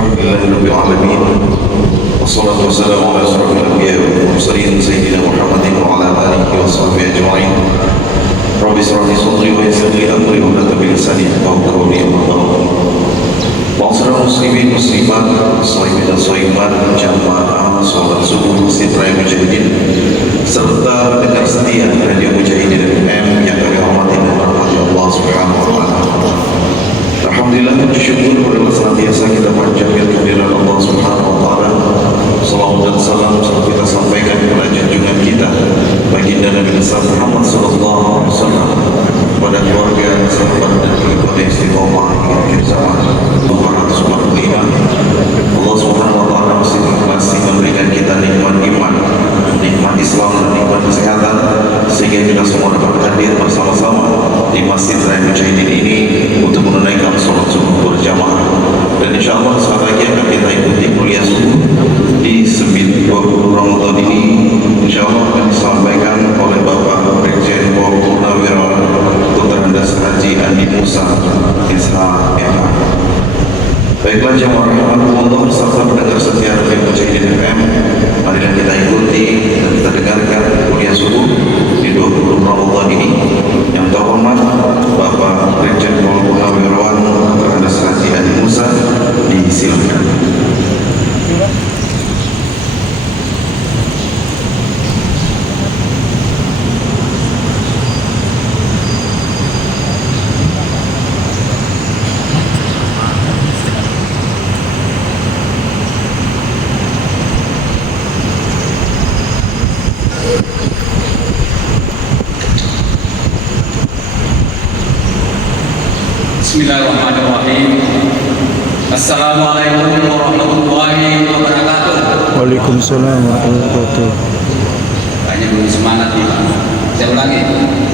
Alhamdulillahirabbil alamin. Wassalatu wassalamu ala asyrafil anbiya'i wal mursalin sayyidina Muhammadin wa ala alihi wa sahbihi ajma'in. Rabbi israh li sadri wa yassir li amri wa la tabil lisani yafqahu qawli amma ba'd. Ma'asyiral muslimin muslimat, shaimin dan shaimat, jamaah salat subuh Masjid Raya Mujahidin serta pendengar setia Radio Mujahidin FM yang kami hormati dan rahmati Allah Subhanahu wa taala. Alhamdulillah, syukur kepada Allah senantiasa kita panjatkan kehadiran Allah Subhanahu wa taala. Salawat dan salam selalu kita sampaikan kepada junjungan kita baginda Nabi besar Muhammad sallallahu alaihi wasallam, kepada keluarga, sahabat dan pengikut istiqomah hingga akhir zaman. Allah Subhanahu wa taala masih memberikan kita nikmat iman, nikmat Islam dan nikmat kesehatan sehingga kita semua dapat hadir bersama-sama di Masjid Raya Mujahidin ini untuk menunaikan sholat subuh berjamaah. Dan insyaallah saat lagi akan kita ikuti kuliah subuh di 20 Ramadan ini. Insyaallah akan disampaikan oleh Bapak Brigjen Pol Purnawirawan Dr. Andes Haji Andi Musa SH/MH. Baiklah jamaah rahmatullah serta pendengar setia Radio Mujahidin FM, marilah kita ikuti dan kita dengarkan kuliah subuh di 20 Ramadan ini. Yang terhormat Bapak Brigjen Pol Purnawirawan Dr. Andes Haji Andi Musa, disilakan. Bismillahirrahmanirrahim. Assalamualaikum warahmatullahi wabarakatuh. Waalaikumsalam warahmatullahi wabarakatuh. Kayaknya belum semangat nih Pak. Saya ulangi.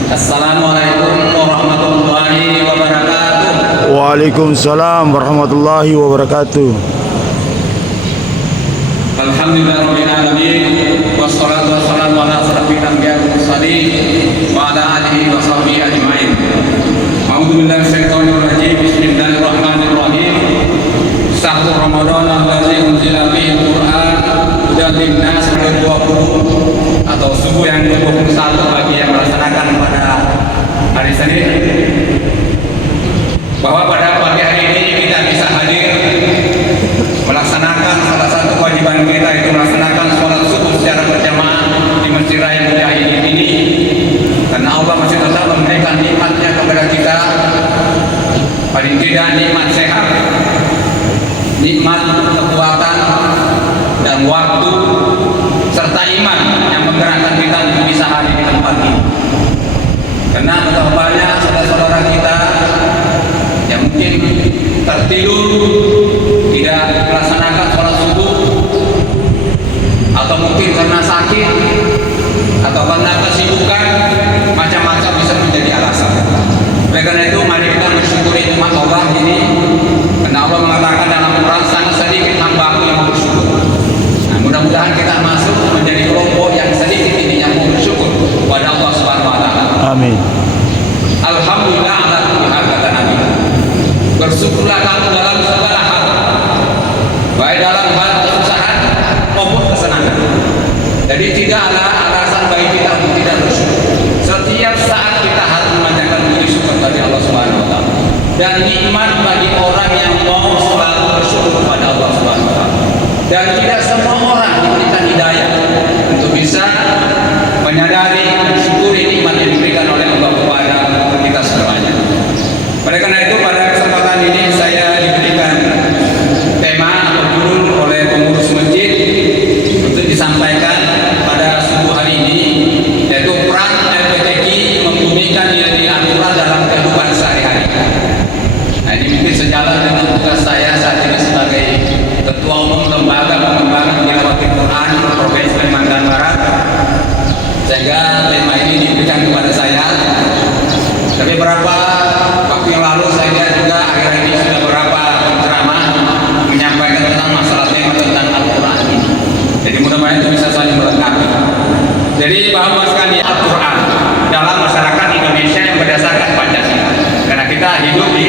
Assalamualaikum warahmatullahi wabarakatuh. Waalaikumsalam warahmatullahi wabarakatuh. Alhamdulillahirabbil alamin. Wassalatu wassalamu ala asyrafil anbiya'i wal mursalin wa ala alihi wa sahbihi ajma'in. A'udzubillahi minasyaitonir rajim. Bismillahirrahmanirrahim. Syahrul Ramadan allazi unzila fihi al-Qur'an hudan lin-nas 20 atau subuh yang ke-21 bagi yang melaksanakan pada hari Senin, bahwa pada pagi hari ini kita bisa hadir melaksanakan salah satu kewajiban kita, itu melaksanakan sholat subuh secara berjamaah di Masjid Raya Mujahidin ini, karena Allah masih tetap memberikan nikmatnya kepada kita, paling tidak nikmat sehat, nikmat kekuatan dan waktu serta iman yang menggerakkan kita untuk bisa hadir di tempat ini. Karena betapa banyak saudara-saudara kita yang mungkin tertidur, tidak melaksanakan sholat subuh, atau mungkin karena sakit atau karena kesibukan, macam-macam bisa menjadi alasan. Oleh karena itu mari kita bersyukuri nikmat Allah ini, karena Allah mengatakan dalam Quran, sangat sedikit hamba-Ku yang bersyukur. Nah, mudah-mudahan kita masuk menjadi kelompok yang sedikit ini yang bersyukur kepada Allah Subhanahu wa taala. Amin. Alhamdulillah ala kulli hal, kata Nabi. Bersyukurlah kamu dalam segala hal, baik dalam hal kesusahan maupun kesenangan. Jadi tidaklah alasan bagi kita untuk tidak bersyukur. Setiap saat kita harus memanjatkan puji syukur bagi Allah Subhanahu wa taala. Dan nikmat bagi orang yang mau selalu bersyukur kepada Allah Subhanahu wa taala. Dan tidak semua orang diberikan hidayah untuk bisa menyadari dan syukuri nikmat yang diberikan oleh Allah kepada kita semuanya. Oleh karena itu pada kesempatan ini saya diberikan tema atau judul oleh pengurus masjid untuk disampaikan pada subuh hari ini, yaitu peran LPTQ membumikan nilai-nilai Al-Quran dalam kehidupan sehari-hari. Nah, ini mungkin sejalan dengan tugas saya saat ini sebagai Ketua Umum Lembaga Pengembangan Tilawatil Quran Provinsi Kalimantan Barat, sehingga tema ini diberikan kepada saya. Tapi berapa waktu yang lalu saya lihat juga akhir ini sudah beberapa penceramah menyampaikan tentang masalah tema tentang Al-Quran ini. Jadi mudah-mudahan itu bisa saling melengkapi. Jadi bahwa sekali Al-Quran dalam masyarakat Indonesia yang berdasarkan Pancasila, karena kita hidup di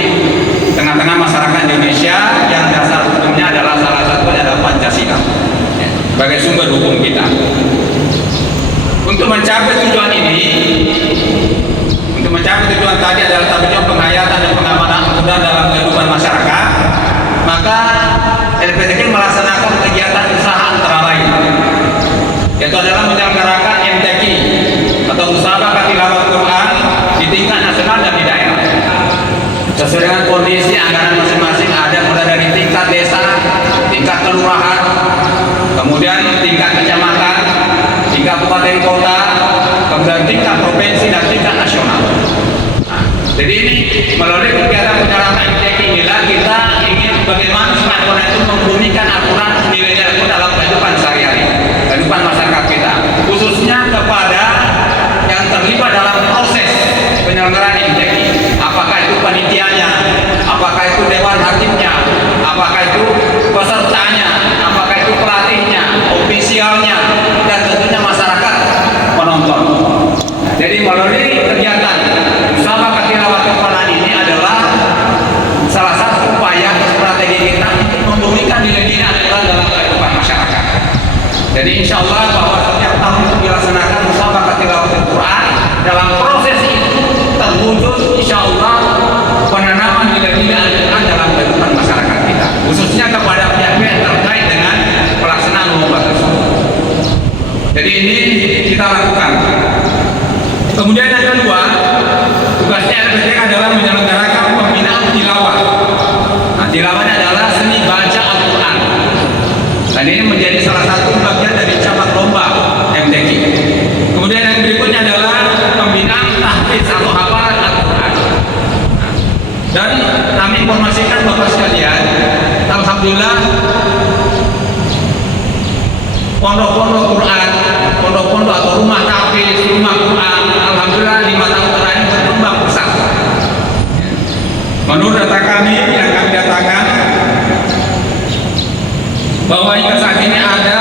tengah-tengah masyarakat Indonesia yang dasar hukumnya adalah maka LPTK melaksanakan kegiatan usaha antara lain, yaitu adalah menyelenggarakan MTQ atau Musabaqah Tilawah Quran di tingkat nasional dan di daerah. Sesuai dengan kondisi anggaran masing-masing, ada mulai dari tingkat desa, tingkat kelurahan, kemudian tingkat kecamatan, tingkat kabupaten kota, kemudian tingkat provinsi dan tingkat nasional. Nah, jadi ini melalui kegiatan penyerahan MTQ inilah kita ingin bagaimana smartphone itu membumikan aturan nilai-nilai dalam kehidupan sehari-hari, kehidupan masyarakat kita, khususnya kepada yang terlibat dalam proses penyelenggaraan MTQ. Apakah itu panitianya, apakah itu dewan hakimnya, apakah itu pesertanya, apakah itu pelatihnya, ofisialnya, dan tentunya masyarakat penonton. Jadi melalui kegiatan Musabaqah Tilawah Quran ini adalah salah satu upaya strategi kita untuk membumikan nilai-nilai aturan dalam kehidupan masyarakat. Jadi insya Allah bahwa setiap tahun itu dilaksanakan Musabaqah Tilawah Quran, dalam proses itu terwujud insya Allah penanaman nilai-nilai Al-Quran dalam kehidupan masyarakat kita, khususnya kepada pihak-pihak terkait dengan pelaksanaan lomba tersebut. Jadi ini kita lakukan. Kemudian yang kedua, tugasnya LPTK adalah menyelenggarakan pembinaan tilawah. Nah, tilawahnya adalah seni baca Al-Quran, dan ini menjadi salah satu bagian dari cabang lomba MTQ. Kemudian yang berikutnya adalah pembinaan tahfiz atau hafalan Al-Quran. Dan kami informasikan Bapak sekalian, alhamdulillah pondok-pondok Quran, pondok-pondok atau rumah tahfiz, rumah Quran, alhamdulillah 5 tahun terakhir berkembang pesat. Menurut data kami yang kami datangkan, bahwa hingga saat ini ada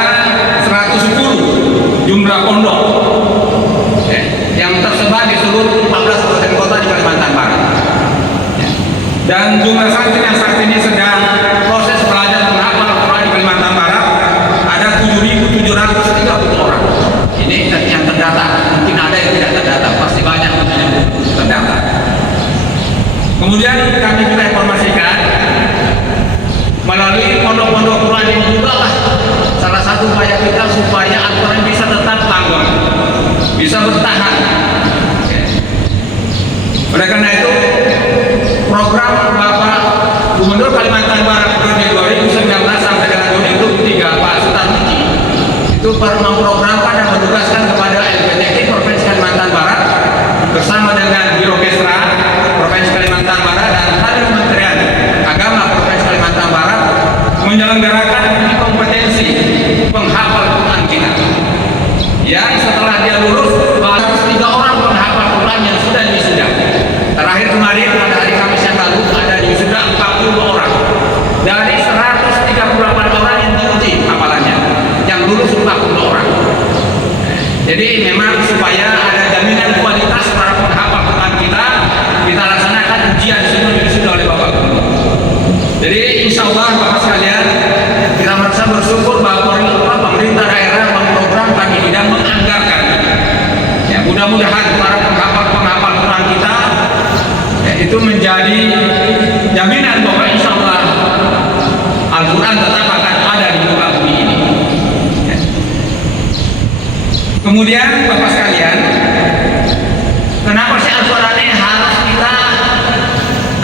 110 jumlah pondok yang tersebar di seluruh 14 kabupaten kota di Kalimantan Barat. Dan jumlah santri yang saat ini sedang proses belajar menghafal Al-Quran di Kalimantan Barat ada 7.730 orang. Ini yang terdata. Mungkin ada yang tidak terdata, pasti banyak yang terdata. Kemudian kami juga informasikan melalui pondok-pondok Quran ini juga lah salah satu upaya kita supaya Al-Quran bisa tetap langgeng, bisa bertahan. Oleh karena itu, program Bapak Gubernur Kalimantan Barat periode 2019 sampai dengan 2023 Pak Sutarmiji itu memprogramkan dan mentugaskan kepada LPTK Provinsi Kalimantan Barat bersama dengan Biro Kesra Provinsi Kalimantan Barat dan Kementerian Agama Provinsi Kalimantan Barat menyelenggarakan kompetensi penghafal Quran kita, yang setelah dia lulus 103 orang penghafal Quran yang sudah wisuda. Terakhir kemarin pada hari Kamis yang lalu ada di wisuda 40 orang dari 138 orang yang diuji hafalannya, yang lulus 40 orang. Jadi memang supaya ada jaminan kualitas para penghafal Quran kita laksanakan ujian sebelum wisuda oleh Bapak Gubernur. Jadi insya Allah Bapak sekalian, kita merasa bersyukur bahwa pemerintah daerah memprogramkan ini dan menganggarkan. Ya, mudah-mudahan para penghafal Quran kita itu menjadi jaminan bahwa insya Allah Al-Quran tetap akan ada di muka bumi ini. Ya. Kemudian Bapak sekalian, kenapa sih Al-Quran ini harus kita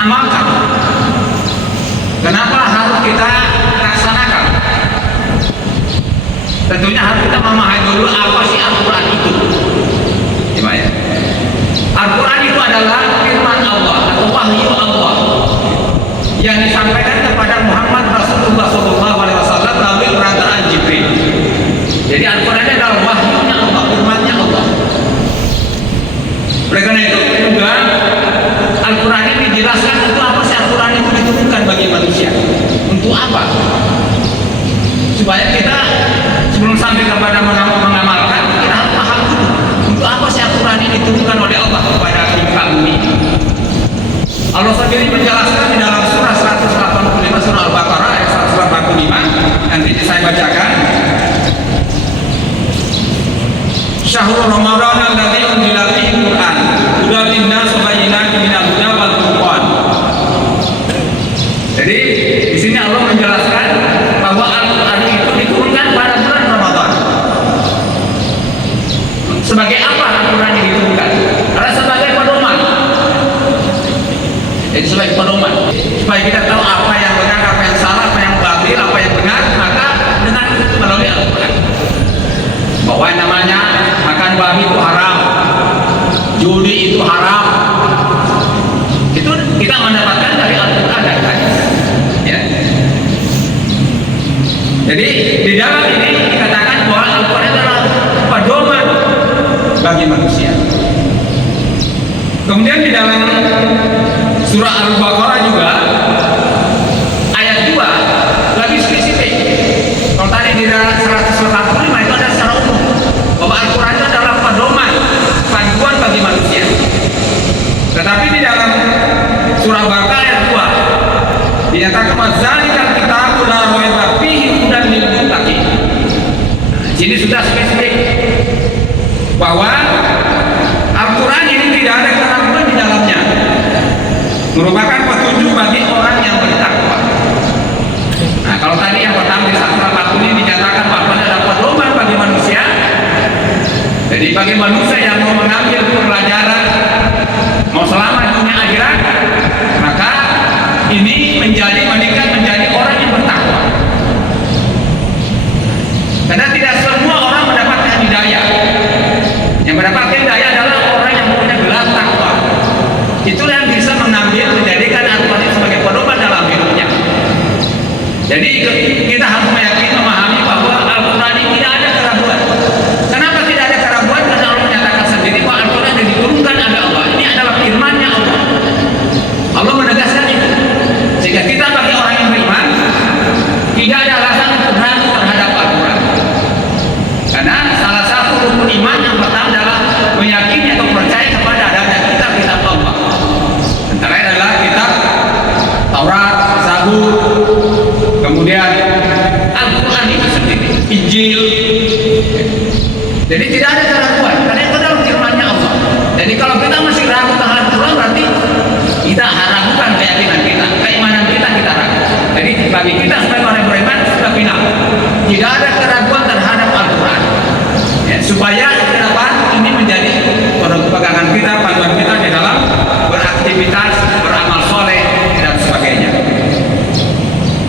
amalkan? Kenapa harus kita laksanakan? Tentunya harus kita memahami dulu apa sih Al-Quran itu. Gimana ya? Al-Quran itu adalah firman Allah atau wahyu Allah yang disampaikan kepada Muhammad Rasulullah SAW melalui perantaraan Jibril. Jadi Al-Quran itu adalah wahyunya Allah, firmannya Allah. Oleh karena itu juga Al-Quran ini dijelaskan untuk apa sih Al-Quran itu diturunkan bagi manusia. Untuk apa? Supaya kita sebelum sampai kepada mengamalkan, kita harus paham dulu untuk apa sih Al-Quran ini diturunkan oleh Allah kepada muka bumi. Allah sendiri menjelaskan di dalam surah 185 surah Al-Baqarah ayat 185. Nanti saya bacakan. Syahrul Ramadan alladzi unzila fihi Qur'an hudan lin-nas wa bayyinatin minal huda wal furqan. Jadi di sini Allah Jadi di dalam ini dikatakan bahwa Al-Quran adalah pedoman bagi manusia. Kemudian di dalam surah Al-Baqarah juga ayat 2 lebih spesifik. Kalau tadi di dalam 145 itu ada secara umum bahwa Al-Quran itu adalah pedoman, panduan bagi manusia. Tetapi di dalam surah Baqarah ayat 2 dinyatakan mazalikal kitabul la raiba fihi hudan lil muttaqin. Sini sudah spesifik bahwa Al-Quran ini tidak ada keraguan di dalamnya, merupakan petunjuk bagi orang yang bertakwa. Nah, kalau tadi yang pertama di 140 ini dinyatakan bahwa adalah pedoman bagi manusia. Jadi bagi manusia yang mau mengambil pelajaran, mau selamat dunia akhirat, maka ini meningkat menjadi orang yang bertakwa. Karena tidak semua orang mendapatkan hidayah. Yang mendapatkan hidayah adalah orang yang punya gelar takwa. Itulah yang bisa mengambil, menjadikan Al-Quran sebagai pedoman dalam hidupnya. Jadi kita harus meyakini, memahami bahwa Al-Quran ini tidak ada keraguan. Kenapa tidak ada keraguan? Karena Allah menyatakan sendiri bahwa Al-Quran yang diturunkan oleh Allah ini adalah firman-Nya Allah. Allah menegaskan itu. Sehingga kita bagi orang yang beriman tidak ada alasan untuk ragu terhadap Al-Quran. Karena salah satu rukun iman yang pertama adalah meyakini atau percaya kepada adanya kitab-kitab Allah. Antara lain adalah kitab Taurat, Zabur, kemudian Al-Quran itu sendiri, Injil. Jadi tidak ada keraguan karena itu adalah firman-Nya Allah. Jadi kalau kita masih ragu terhadap Al-Quran, berarti kita ragukan keyakinan kita, keimanan kita ragu. Jadi bagi kita sebagai orang beriman sudah final, tidak ada keraguan terhadap Al-Quran. Ya, supaya ini menjadi pegangan kita, panduan kita di dalam beraktivitas, beramal soleh dan sebagainya.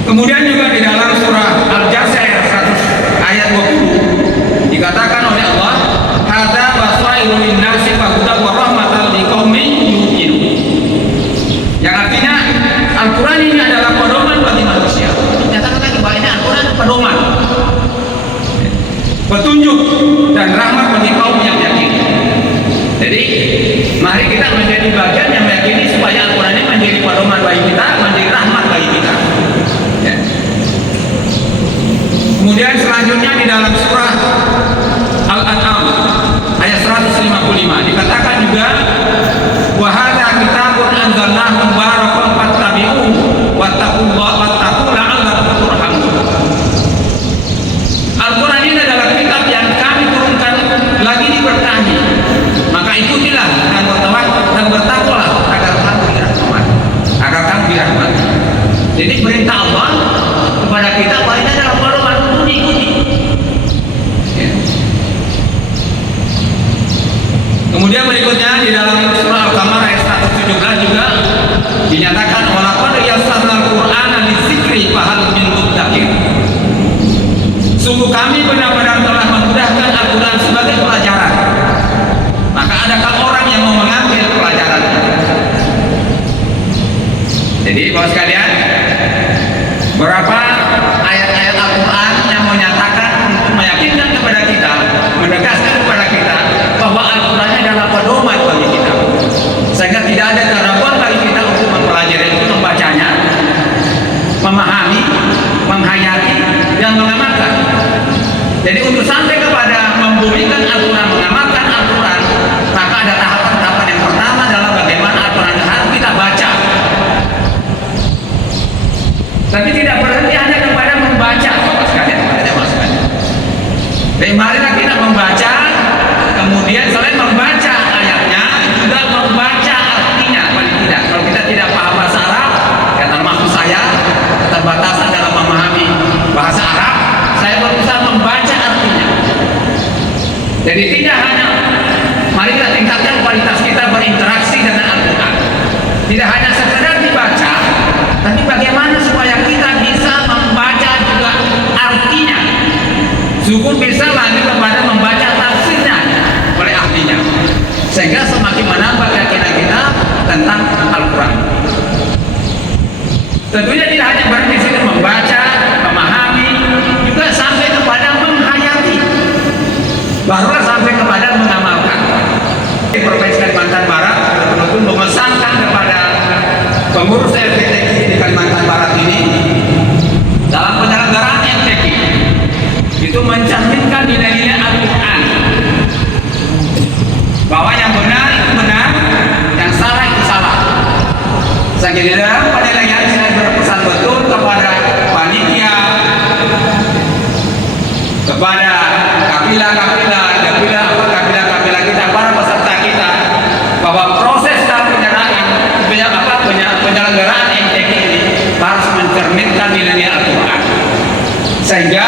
Kemudian juga di dalam surah Al-Jasir 100 ayat 20 dikatakan oleh Allah, hadza basairun linnasi wa hudan wa rahmatan liqaumin yu'minun. Yang artinya Al-Quran ini adalah pedoman bagi manusia. Nyatakan lagi bahwa ini Al-Quran pedoman, petunjuk dan rahmat bagi kaum yang yakin. Jadi mari kita menjadi bagian yang meyakini supaya Al-Quran ini menjadi pedoman bagi kita, menjadi rahmat bagi kita. Ya. Kemudian selanjutnya di dalam surah Al-An'am ayat 155 dikatakan juga wa hadza kitabun anzalnahu mubarakun fattabi'uhu wattaqu la'allakum turhamun. Al-Quran ini adalah kitab yang kami turunkan lagi diberkahi, maka ikutilah dan bertakwalah agar kamu dirahmati. Jadi perintah Allah kepada kita bahwa ini adalah pedoman untuk diikuti. Ya. Kemudian berikutnya di dalam surah Al-Qamar ayat 117 juga dinyatakan walaqad yassarnal Qur'ana lidzikri fahal min muddakir. Sungguh kami benar-benar telah memudahkan Al-Quran sebagai pelajaran. Maka adakah orang yang mau mengambil pelajaran? Jadi bapak sekalian, berapa ayat-ayat Al-Quran yang menyatakan untuk meyakinkan kepada kita, menegaskan kepada kita bahwa Al-Quran adalah pedoman bagi kita, sehingga tidak ada keraguan bagi kita untuk mempelajari itu, membacanya, memahami, menghayati dan mengamalkan. Jadi untuk sampai kepada membumikan Al-Quran, mengamalkan Al-Quran, maka ada tahapan-tahapan. Yang pertama adalah bagaimana Al-Quran harus kita baca. Tapi tidak berhenti hanya kepada membaca, Bapak sekalian, Jadi marilah kita membaca, kemudian selain membaca ayatnya, juga membaca artinya. Paling tidak, kalau kita tidak paham bahasa Arab, ya termasuk saya, keterbatasan dalam memahami bahasa Arab, saya berusaha membaca artinya. Jadi tidak hanya, mari kita tingkatkan kualitas kita berinteraksi dengan Al-Quran. Tidak hanya sekedar dibaca, tapi bagaimana supaya kita bisa membaca juga artinya. Cukup bisa lanjut kepada membaca tafsirnya oleh ahlinya, sehingga semakin menambah keyakinan kita tentang Al-Quran. Tentunya tidak hanya berarti membaca, memahami, juga mencerminkan nilai-nilai Al-Quran, bahwa yang benar itu benar, yang salah itu salah. Saya di dalam penilaian saya berpesan betul kepada panitia, kepada kapilah-kapilah kita, para peserta kita, bahwa proses dalam penyelenggaraan MTQ ini harus mencerminkan nilai-nilai Al-Quran, sehingga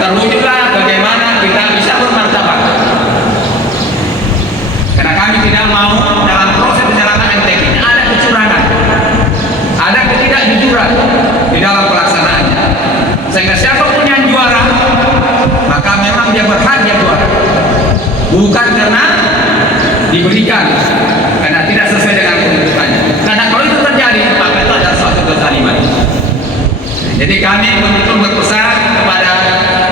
terwujudlah bagaimana kita bisa bermartabat. Karena kami tidak mau dalam proses penyelenggaraan MTQ ini ada kecurangan, ada ketidakjujuran di dalam pelaksanaannya, sehingga siapapun yang juara maka memang dia berhak dia juara, bukan karena diberikan, karena tidak sesuai dengan kebutuhannya. Karena kalau itu terjadi maka itu adalah suatu kezaliman. Jadi kami betul berpesan kepada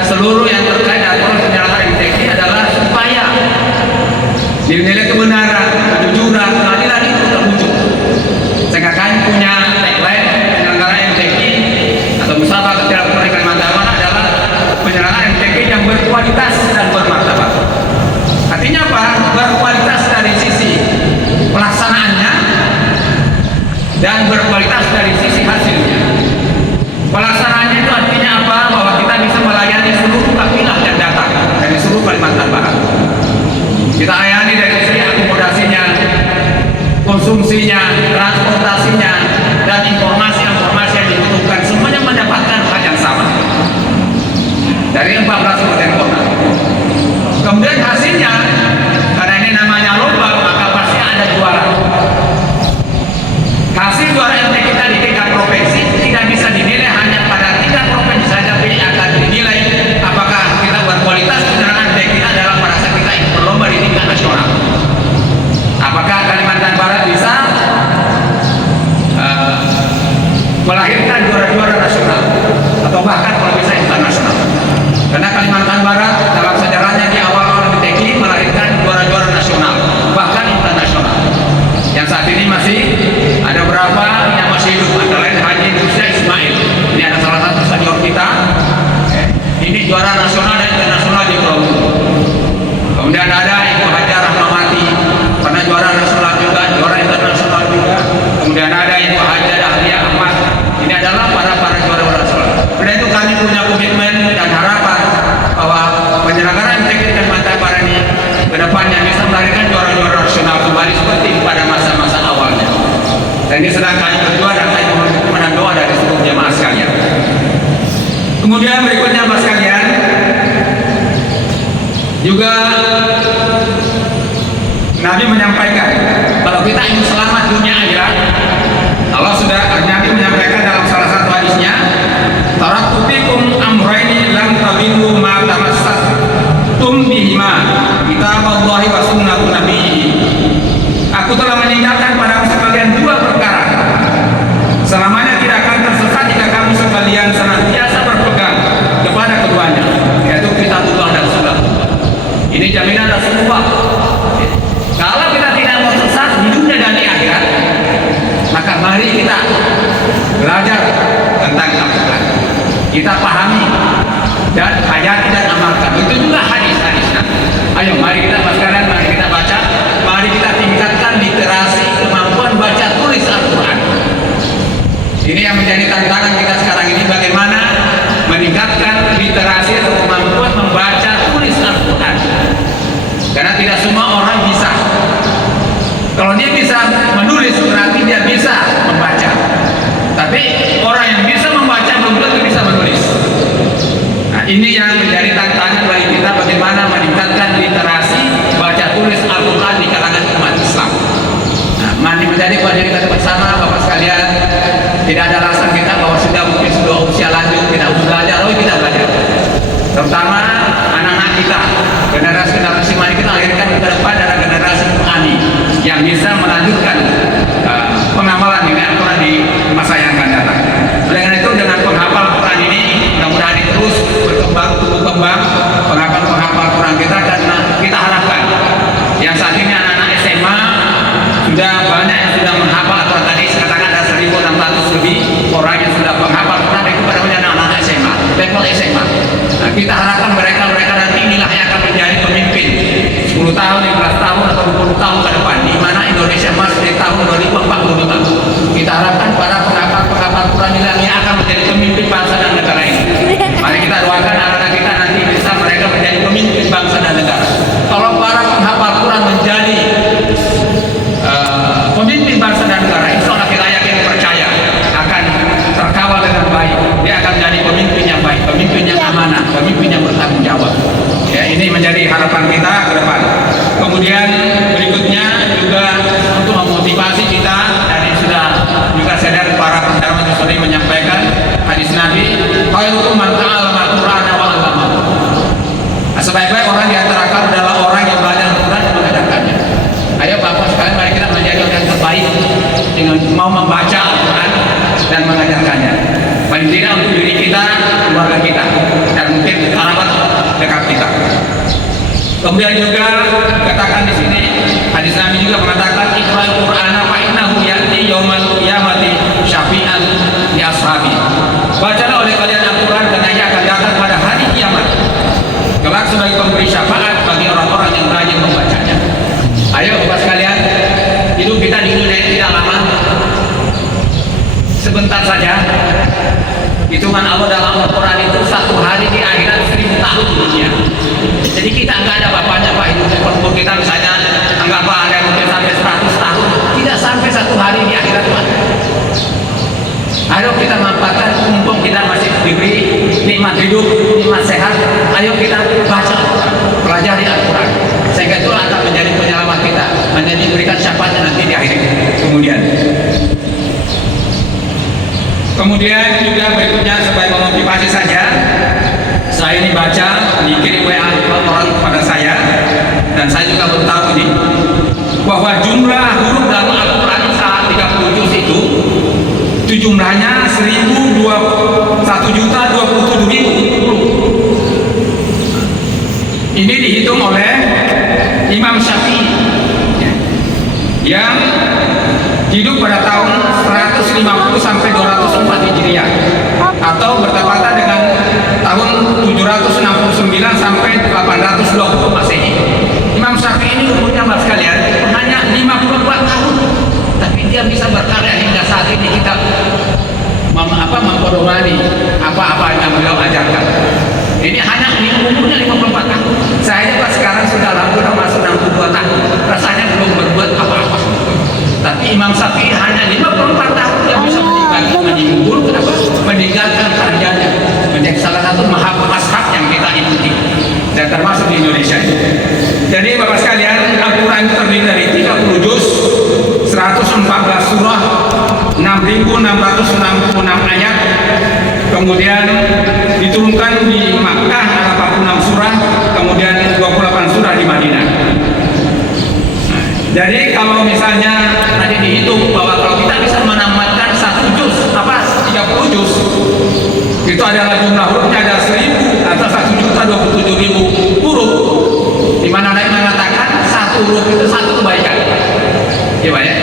seluruh yang terkait dengan proses penyelenggaraan MTQ adalah supaya nilai kebenaran, kejujuran, keadilan itu terwujud. Sehingga kami punya tagline penyelenggaraan MTQ atau musabaqah Al-Quran Kalimantan Barat adalah penyelenggaraan MTQ yang berkualitas dan bermartabat. Artinya apa? Berkualitas dari sisi pelaksanaannya dan berkualitas dari sisi hasilnya. Pelaksanaannya itu artinya apa? Bahwa kita bisa melayani seluruh kafilah yang datang dari seluruh Kalimantan Barat. Kita layani dari sisi akomodasinya, konsumsinya, transportasinya, dan informasi-informasi yang dibutuhkan, semuanya mendapatkan hak yang sama dari 14 kabupaten kota. Kemudian hasilnya, karena ini namanya lomba, maka pasti ada juara. Hasil juara MTQ kita di tingkat provinsi tidak bisa dinilai hanya pada tingkat provinsi saja, tapi akan dinilai apakah kita berkualitas penyelenggaraan MTQ kita dalam pada saat kita ikut berlomba di tingkat nasional. Apakah Kalimantan Barat bisa melahirkan juara-juara nasional atau bahkan kalau bisa internasional? Karena Kalimantan Barat dalam sejarahnya di awal-awal MTQ melahirkan juara-juara nasional bahkan internasional. Yang saat ini masih ada beberapa yang masih hidup, antara lain Haji Musa Ismail. Ini ada salah satu senior kita. Ini juara nasional dan internasional di Pulau Buru. Kemudian ada Ibu Hajar Rahmawati, pernah juara nasional juga, juara internasional juga. Kemudian ada Ibu Hajar Ahliya Ahmad. Ini adalah para juara nasional. Oleh itu kami punya komitmen dan harapan bahwa penyelenggaraan MTQ Kalimantan Barat ini ke depannya bisa melahirkan juara-juara nasional kembali seperti pada masa-masa awalnya. Dan ini sedang kami berdoa dan saya mohon doa dari seluruh jemaah sekalian. Kemudian berikutnya Mas sekalian, juga Nabi menyampaikan kalau kita ingin selamat dunia akhirat, Allah sudah, Nabi menyampaikan dalam salah satu hadisnya, taraktu fikum amrayni lam tabilu ma tamassaktum bihima kitaballahi wa sunnatun nabiyyi. Aku telah meninggalkan pada sekalian dua perkara, selamanya tidak akan tersesat jika kamu sekalian senantiasa berpegang kepada keduanya, yaitu kitabullah dan sunnah. Ini jaminan Rasulullah. Kalau kita tidak mau sesat di dunia dan di akhirat, maka mari kita belajar tentang Al-Quran, kita pahami dan hayati dan amalkan. Itu juga hadis-hadisnya. Ayo mari kita sekalian, mari kita baca, mari kita tingkatkan literasi, kemampuan baca tulis Al-Quran. Ini yang menjadi tantangan kita sekarang ini, bagaimana meningkatkan literasi atau kemampuan membaca tulis Al-Quran. Karena tidak semua orang bisa. Kalau dia bisa menulis berarti dia bisa membaca. Tapi orang yang bisa membaca belum tentu bisa menulis. Nah, ini yang menjadi tantangan bagi kita, bagaimana meningkatkan literasi baca tulis Al-Quran di kalangan umat Islam. Nah, mari menjadi pelajaran kita bersama Bapak sekalian. Tidak ada alasan kita bahwa mungkin sudah usia lanjut tidak belajar, kita belajar. Terutama anak-anak kita, generasi mari kita lahirkan ke depan adalah generasi Qurani yang bisa melanjutkan pengamalan ini Al-Quran di masa yang akan datang. Oleh karena itu dengan penghafal Quran ini mudah-mudahan terus berkembang, tumbuh kembang penghafal Quran kita, karena kita harapkan yang saat ini anak-anak SMA sudah banyak yang sudah menghafal Al-Quran. Tadi katakan ada 1.600 lebih orang yang sudah menghafal Quran, itu pada anak-anak SMA, level SMA. Nah, kita harapkan mereka tahun, 15 tahun atau 20 tahun ke depan, di mana Indonesia masuk di tahun 2045. Kita harapkan para penghafal Quran ini akan menjadi pemimpin bangsa dan negara ini. Mari kita doakan anak-anak kita nanti bisa mereka menjadi pemimpin bangsa dan negara. Kalau para penghafal Quran menjadi pemimpin bangsa dan negara, insya Allah kita yakin percaya akan terkawal dengan baik. Dia akan menjadi pemimpin yang baik, pemimpin yang amanah, pemimpin yang bertanggung jawab. Ya, ini menjadi harapan kita ke depan. Kemudian berikutnya juga untuk memotivasi kita, dan ini sudah juga sadar para pendarat sore menyampaikan hadis Nabi, khairukum man ta'allama al-Qur'ana wa 'allamahu. Sebaik-baik orang di antara kamu adalah orang yang belajar Al-Quran dan mengajarkannya. Ayo Bapak sekalian, mari kita menjadi orang yang terbaik dengan mau membaca Al-Quran dan mengajarkannya. Paling tidak untuk diri kita, keluarga kita, dan mungkin kerabat dekat kita. Kemudian juga katakan di sini hadis Nabi juga mengatakan iqra'ul Qur'ana fa innahu ya'ti yaumal qiyamati syafi'an li ashabi. Bacalah oleh kalian Al-Quran karena ia akan datang pada hari kiamat kelak sebagai pemberi syafaat bagi orang-orang yang rajin membacanya. Ayo Bapak sekalian, hidup kita di dunia ini tidak lama, sebentar saja. Hitungan Allah dalam Al-Quran itu satu hari di akhirat 1000 tahun di dunia. Jadi kita nggak ada bapaknya Pak, hidup walaupun kita misalnya anggaplah ada mungkin sampai 100 tahun, tidak sampai satu hari di akhirat Pak. Ayo kita manfaatkan mumpung kita masih diberi nikmat hidup, nikmat sehat. Ayo kita baca Al-Quran, pelajari Al-Quran, sehingga itu akan menjadi penyelamat kita, menjadi berikan syafaatnya nanti di akhir kemudian juga berikutnya supaya memotivasi saja, saya ini baca dikirim WA orang kepada saya, dan saya juga beritahu ini bahwa jumlah huruf dalam Al-Quran saat 30 juz itu jumlahnya 1.027.000 huruf. Ini dihitung oleh Imam Syafi'i yang hidup pada tahun 150 sampai 204 Hijriah, atau bertepatan dengan tahun 769 sampai 820 Masehi. Imam Syafi'i ini umurnya Bapak sekalian hanya 54 tahun, tapi dia bisa berkarya hingga saat ini kita mempedomani apa-apa yang beliau ajarkan. Ini hanya umurnya 54 tahun. Saya Pak sekarang sudah masuk 62 tahun, rasanya belum berbuat apa-apa. Tapi Imam Syafi'i hanya 54 tahun yang bisa meninggalkan karyanya, menjadi salah satu mazhab yang kita ikuti dan termasuk di Indonesia ini. Jadi Bapak sekalian, Al-Quran terdiri dari 30 juz, 114 surah, 6.666 ayat, kemudian diturunkan di Makkah 46 surah, kemudian 28 surah di Madinah. Jadi kalau misalnya tadi dihitung bahwa kalau kita bisa menamatkan 1 juz, 30 juz, itu adalah jumlah hurufnya ada 1.000 atau 1.027.000 huruf, di mana ada yang mengatakan 1 huruf itu 1 kebaikan. Ya Pak ya,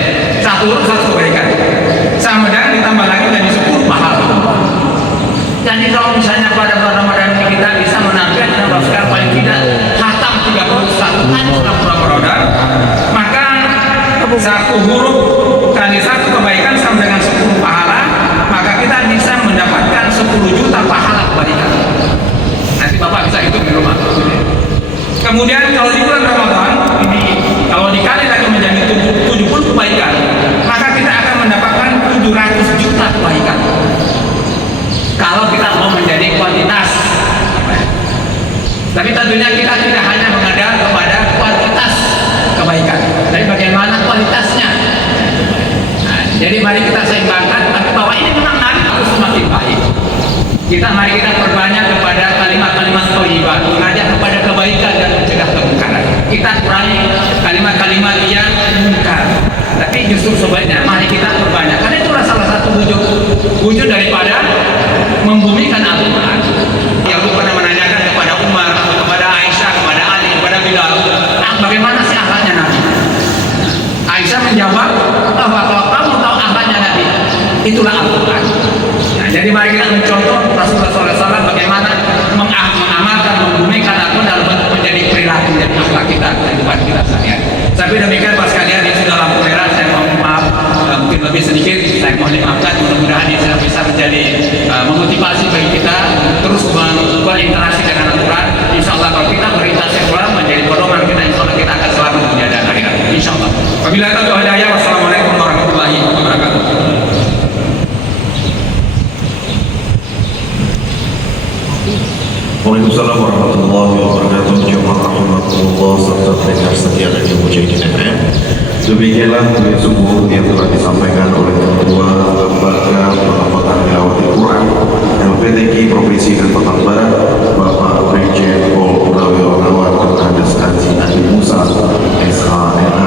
1 huruf 1 kebaikan. Sama dengan ditambah lagi dari 10 pahala. Jadi kalau misalnya pada bulan Ramadan ini kita bisa menargetkan bahwa sekarang paling tidak khatam 31 hari dalam bulan Ramadan, maka 1 huruf kali 1 kebaikan sama dengan 10 pahala, maka kita bisa mendapatkan 10 juta pahala kebaikan. Nanti Bapak bisa hitung di rumah. Kemudian kalau di bulan Ramadan ini, kalau dikali lagi menjadi 70 kebaikan, maka kita akan mendapatkan 700 juta kebaikan. Kalau kita mau menjadi kuantitas, tapi tentunya kita tidak hanya mengadar kepada kuantitas kebaikan, tapi bagaimana kualitasnya. Nah, jadi mari kita seimbangkan, tapi bahwa ini memang harus semakin baik. Mari kita perbanyak kepada kalimat-kalimat thayyibah, mengajak kepada kebaikan dan mencegah kemungkaran. Kita kurangi kalimat-kalimat yang mungkar. Tapi justru sebaiknya mari kita perbanyak, karena itulah salah satu wujud daripada membumikan Al-Quran. Yang pernah menanyakan kepada Umar, kepada Aisyah, kepada Ali, kepada Bilal, bagaimana sih akhlaknya Nabi? Aisyah menjawab bahwa kalau kamu tahu akhlaknya Nabi, itulah Al-Quran. Nah, jadi mari kita mencontoh Rasulullah SAW bagaimana mengamalkan, membumikan Al-Quran dalam bentuk menjadi perilaku dan akhlak kita. Waalaikumsalam warahmatullahi wabarakatuh. Jemaah rahmatullah serta pendengar setia Radio Mujahidin FM. Demikianlah kuliah subuh yang telah disampaikan oleh Ketua Lembaga Penghafatan Tilawah Al-Quran LPTQ Provinsi Kalimantan Barat, Bapak Brigjen Pol Purnawirawan Terhadap Haji Andi Musa SHMH.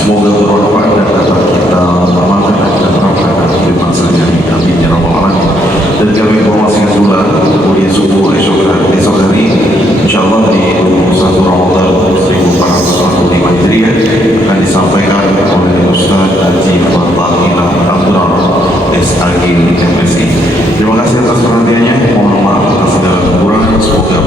Semoga bermanfaat dan dapat kita amalkan dan kita terapkan di masa ini. Amin ya rabbal alamin. Dan kami informasikan pula kuliah subuh esok hari insyaallah di 21 Ramadan 1445 Hijriah akan disampaikan oleh Ustaz Haji Fatahillah Abdullah SAG MSI. Terima kasih atas perhatiannya. Mohon maaf atas segala kekurangan. Semoga